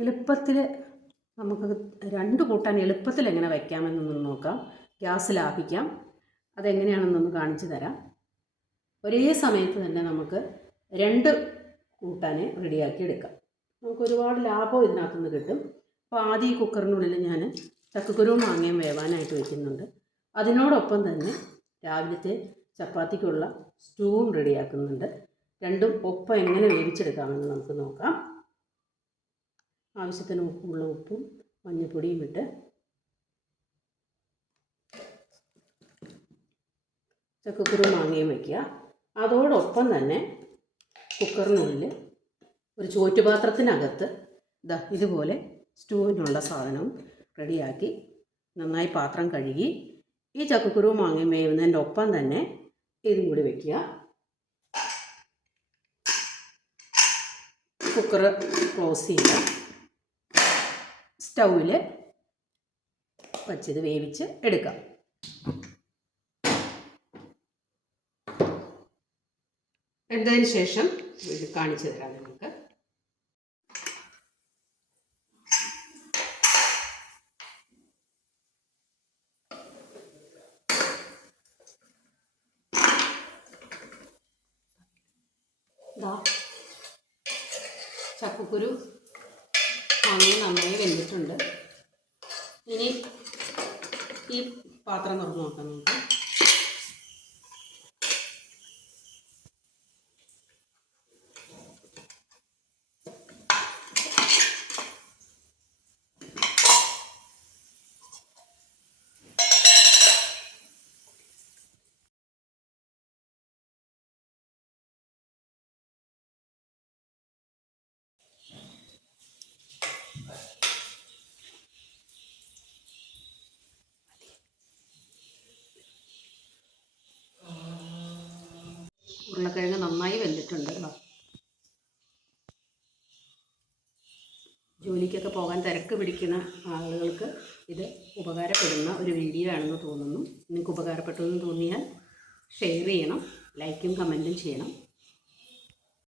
എളുപ്പത്തിൽ നമുക്ക് 2 കൂട്ടാൻ എളുപ്പത്തിൽ എങ്ങനെ വയ്ക്കാമെന്നൊന്ന് നോക്കാം. ഗ്യാസ് ലാഭിക്കാം. അതെങ്ങനെയാണെന്നൊന്ന് കാണിച്ചു തരാം. ഒരേ സമയത്ത് തന്നെ നമുക്ക് 2 കൂട്ടാൻ റെഡിയാക്കി എടുക്കാം. നമുക്ക് ഒരുപാട് ലാഭം ഇതിനകത്തുനിന്ന് കിട്ടും. അപ്പോൾ ആദ്യം ഈ കുക്കറിനുള്ളിൽ ഞാൻ ചക്കക്കുരുവും മാങ്ങയും വേവാനായിട്ട് വയ്ക്കുന്നുണ്ട്. അതിനോടൊപ്പം തന്നെ രാവിലത്തെ ചപ്പാത്തിക്കുള്ള സ്റ്റൂവും റെഡിയാക്കുന്നുണ്ട്. രണ്ടും ഒപ്പം എങ്ങനെ വേവിച്ചെടുക്കാമെന്ന് നമുക്ക് നോക്കാം. ആവശ്യത്തിന് ഉപ്പുള്ള ഉപ്പും മഞ്ഞൾപ്പൊടിയും ഇട്ട് ചക്കക്കുരു മാങ്ങയും വയ്ക്കുക. അതോടൊപ്പം തന്നെ കുക്കറിനുള്ളിൽ ഒരു ചോറ്റുപാത്രത്തിനകത്ത് ഇതുപോലെ സ്റ്റൂവിനുള്ള സാധനവും റെഡിയാക്കി നന്നായി പാത്രം കഴുകി ഈ ചക്കക്കുരു മാങ്ങയും വേവുന്നതിൻ്റെ ഒപ്പം തന്നെ ഇതും കൂടി വയ്ക്കുക. കുക്കർ ക്ലോസ് ചെയ്യുക. സ്റ്റൗവിൽ വച്ചിത് വേവിച്ച് എടുക്കാം. എടുത്തതിന് ശേഷം കാണിച്ചു തരാം നിങ്ങൾക്ക്. ചക്കക്കുരു മാങ്ങയും നന്നായി വെന്തിട്ടുണ്ട്. ഇനി ഈ പാത്രം തുറന്ന് നോക്കാം നമുക്ക്. ഉരുളക്കിഴങ്ങ് നന്നായി വെന്തിട്ടുണ്ട്. ജോലിക്കൊക്കെ പോകാൻ തിരക്ക് പിടിക്കുന്ന ആളുകൾക്ക് ഇത് ഉപകാരപ്പെടുന്ന ഒരു വീഡിയോ ആണെന്ന് തോന്നുന്നു. നിങ്ങൾക്ക് ഉപകാരപ്പെട്ടെന്ന് തോന്നിയാൽ ഷെയർ ചെയ്യണം, ലൈക്കും കമൻറ്റും ചെയ്യണം.